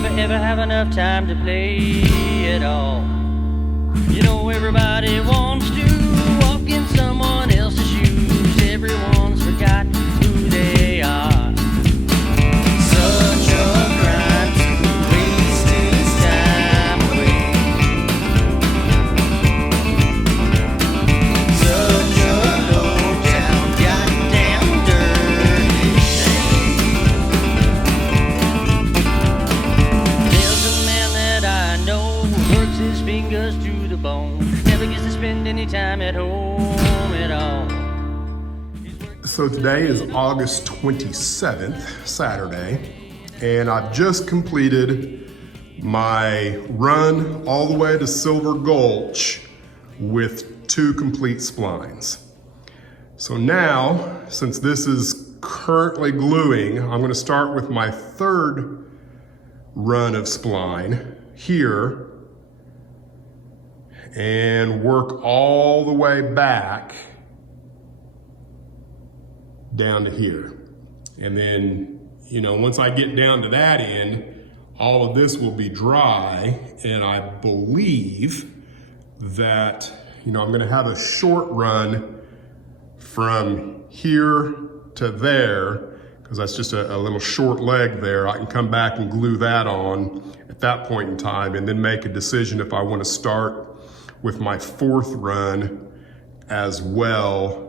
never ever have enough time to play it all. You know everybody wants to walk in someone else's shoes. Everyone's forgot who they are. Such a crime to waste his time away. Such a low down, goddamn dirty thing. There's a man that I know who works his fingers to the bone. Never gets to spend any time at home at all. So today is August 27th, Saturday, and I've just completed my run all the way to Silver Gulch with 2 complete splines. So now, since this is currently gluing, I'm gonna start with my 3rd run of spline here and work all the way back down to here. And then, you know, once I get down to that end, all of this will be dry, and I believe that, you know, I'm gonna have a short run from here to there, because that's just a little short leg there. I can come back and glue that on at that point in time, and then make a decision if I want to start with my 4th run as well,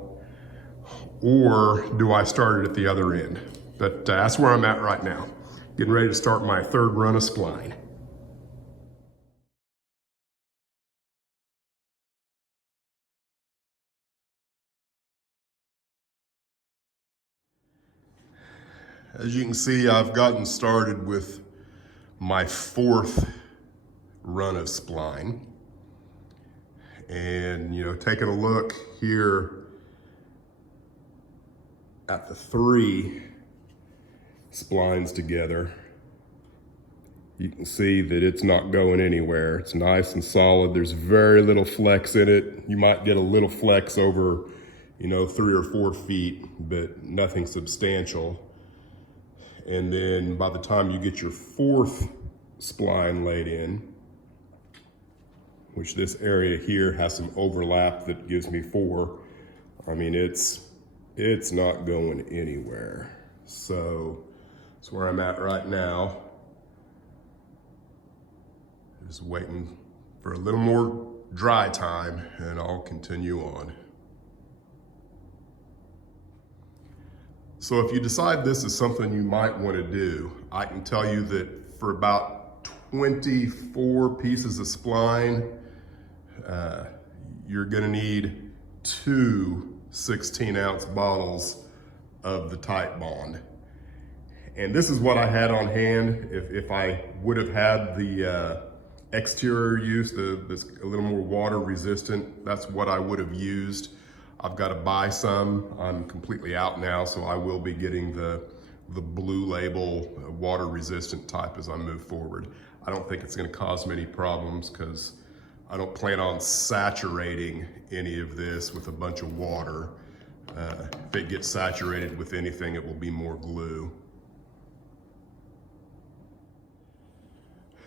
or do I start it at the other end? But that's where I'm at right now. Getting ready to start my 3rd run of spline. As you can see, I've gotten started with my 4th run of spline. And, you know, taking a look here at the 3 splines together, you can see that it's not going anywhere. It's nice and solid. There's very little flex in it. You might get a little flex over, you know, 3 or 4 feet, but nothing substantial. And then by the time you get your 4th spline laid in, which this area here has some overlap that gives me 4, I mean, it's not going anywhere. So that's where I'm at right now. Just waiting for a little more dry time, and I'll continue on. So if you decide this is something you might want to do, I can tell you that for about 24 pieces of spline, you're gonna need 2 16-ounce bottles of the tight bond. And this is what I had on hand. If I would have had the exterior use, this a little more water resistant, that's what I would have used. I've got to buy some. I'm completely out now, so I will be getting the blue label water resistant type as I move forward. I don't think it's going to cause many problems because I don't plan on saturating any of this with a bunch of water. If it gets saturated with anything, it will be more glue.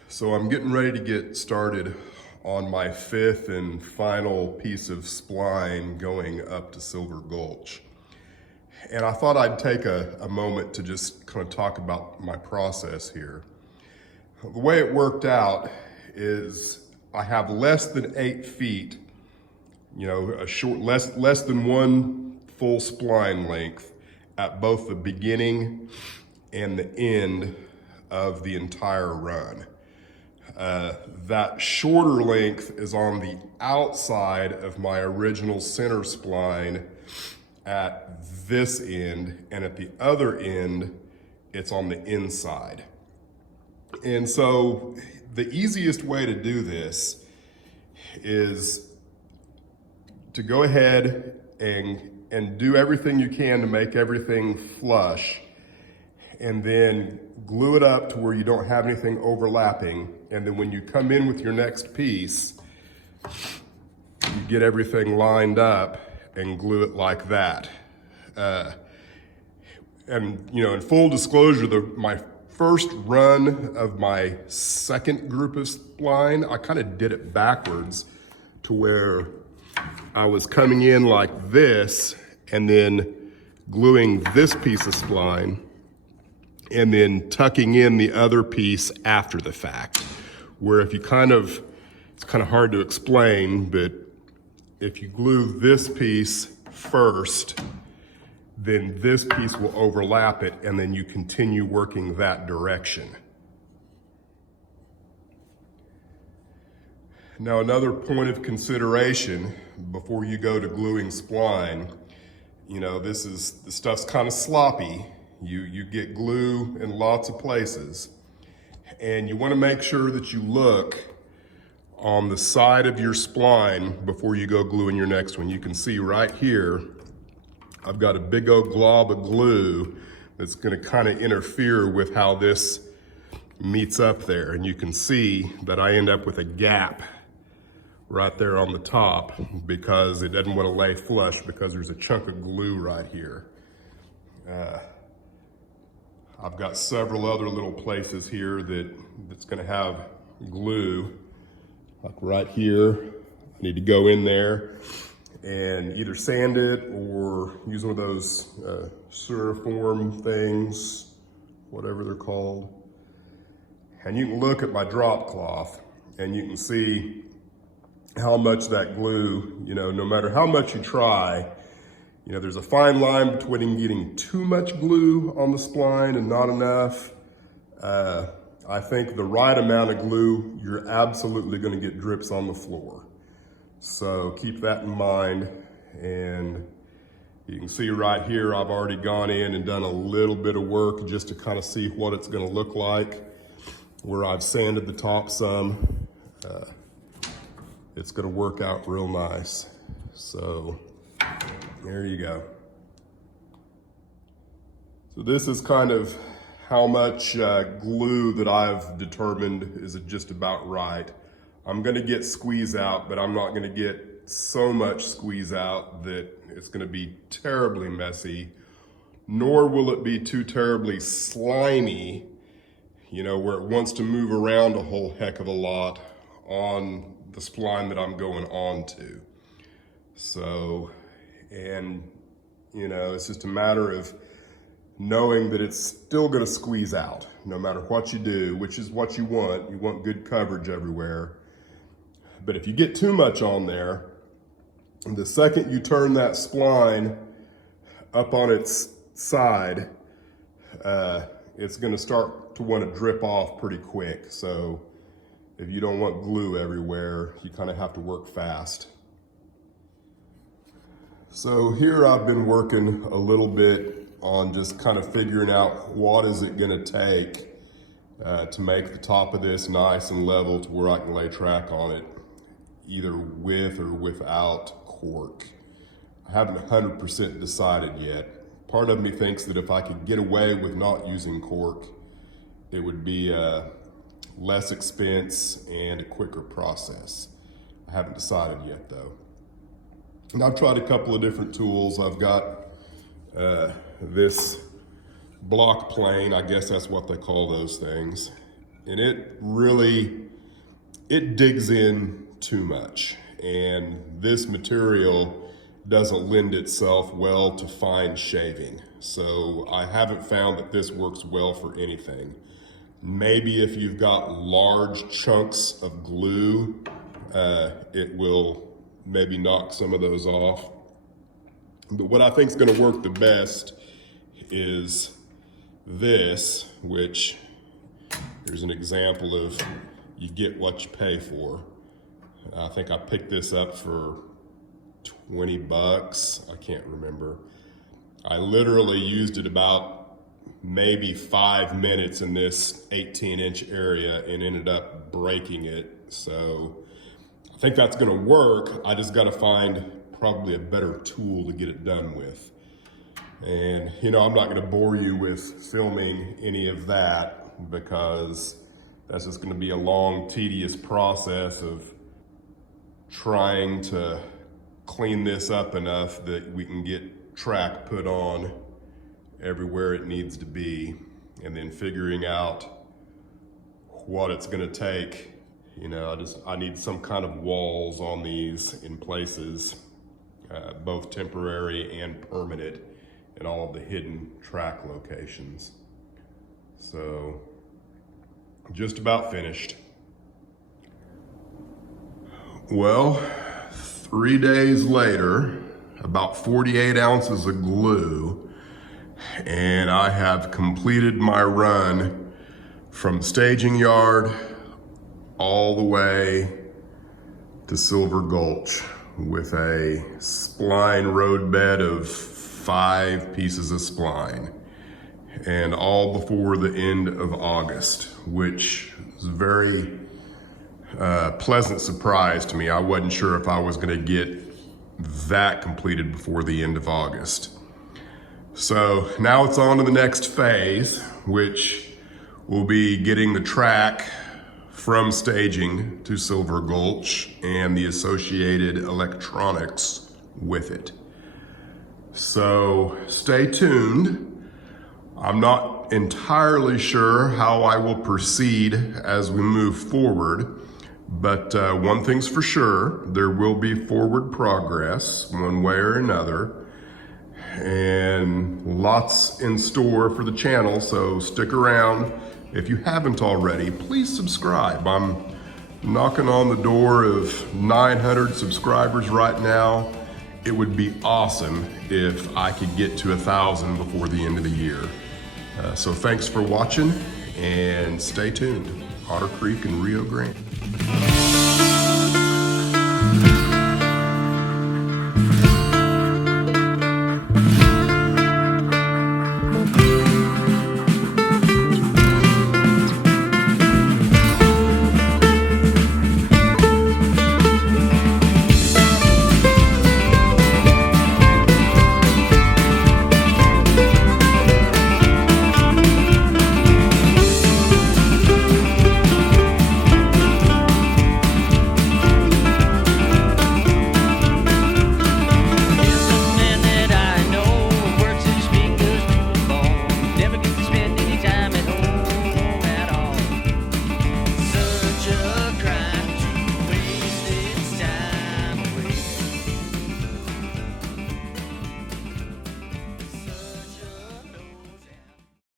So I'm getting ready to get started on my 5th and final piece of spline going up to Silver Gulch. And I thought I'd take a moment to just kind of talk about my process here. The way it worked out is I have less than 8 feet, you know, a short, less than 1 full spline length at both the beginning and the end of the entire run. That shorter length is on the outside of my original center spline at this end, and at the other end, it's on the inside. And so the easiest way to do this is to go ahead and do everything you can to make everything flush, and then glue it up to where you don't have anything overlapping. And then when you come in with your next piece, you get everything lined up and glue it like that. And you know, in full disclosure, my first run of my second group of spline, I kind of did it backwards to where I was coming in like this and then gluing this piece of spline and then tucking in the other piece after the fact. Where if you it's kind of hard to explain, but if you glue this piece first, then this piece will overlap it, and then you continue working that direction. Now, another point of consideration before you go to gluing spline, you know, the stuff's kind of sloppy. You get glue in lots of places, and you want to make sure that you look on the side of your spline before you go gluing your next one. You can see right here, I've got a big old glob of glue that's going to kind of interfere with how this meets up there. And you can see that I end up with a gap right there on the top because it doesn't want to lay flush because there's a chunk of glue right here. I've got several other little places here that's going to have glue, like right here. I need to go in there and either sand it or use one of those Suriform things, whatever they're called. And you can look at my drop cloth and you can see how much that glue, you know, no matter how much you try, you know, there's a fine line between getting too much glue on the spline and not enough. I think the right amount of glue, you're absolutely going to get drips on the floor. So keep that in mind. And you can see right here, I've already gone in and done a little bit of work just to kind of see what it's going to look like, where I've sanded the top some. It's going to work out real nice. So there you go. So this is kind of how much glue that I've determined is just about right. I'm going to get squeeze out, but I'm not going to get so much squeeze out that it's going to be terribly messy, nor will it be too terribly slimy, you know, where it wants to move around a whole heck of a lot on the spline that I'm going on to. So, and you know, it's just a matter of knowing that it's still going to squeeze out no matter what you do, which is what you want. You want good coverage everywhere. But if you get too much on there, the second you turn that spline up on its side, it's going to start to want to drip off pretty quick. So if you don't want glue everywhere, you kind of have to work fast. So here I've been working a little bit on just kind of figuring out what is it going to take to make the top of this nice and level to where I can lay track on it, either with or without cork. I haven't 100% decided yet. Part of me thinks that if I could get away with not using cork, it would be less expense and a quicker process. I haven't decided yet though. And I've tried a couple of different tools. I've got this block plane, I guess that's what they call those things. And it digs in too much. And this material doesn't lend itself well to fine shaving. So I haven't found that this works well for anything. Maybe if you've got large chunks of glue, it will maybe knock some of those off. But what I think is going to work the best is this, which here's an example of you get what you pay for. I think I picked this up for 20 bucks. I can't remember. I literally used it about maybe 5 minutes in this 18-inch area and ended up breaking it. So I think that's going to work. I just got to find probably a better tool to get it done with. And you know, I'm not going to bore you with filming any of that because that's just going to be a long, tedious process of trying to clean this up enough that we can get track put on everywhere it needs to be. and then figuring out what it's gonna take. You know, I need some kind of walls on these in places, both temporary and permanent, in all of the hidden track locations. So, just about finished. Well, 3 days later, about 48 ounces of glue, and I have completed my run from staging yard all the way to Silver Gulch with a spline roadbed of 5 pieces of spline, and all before the end of August, which is a very pleasant surprise to me. I wasn't sure if I was gonna get that completed before the end of August. So now it's on to the next phase, which will be getting the track from staging to Silver Gulch and the associated electronics with it. So stay tuned. I'm not entirely sure how I will proceed as we move forward, but one thing's for sure, there will be forward progress one way or another, and lots in store for the channel, so stick around. If you haven't already, please subscribe. I'm knocking on the door of 900 subscribers right now. It would be awesome if I could get to 1,000 before the end of the year. So thanks for watching, and stay tuned. Otter Creek and Rio Grande.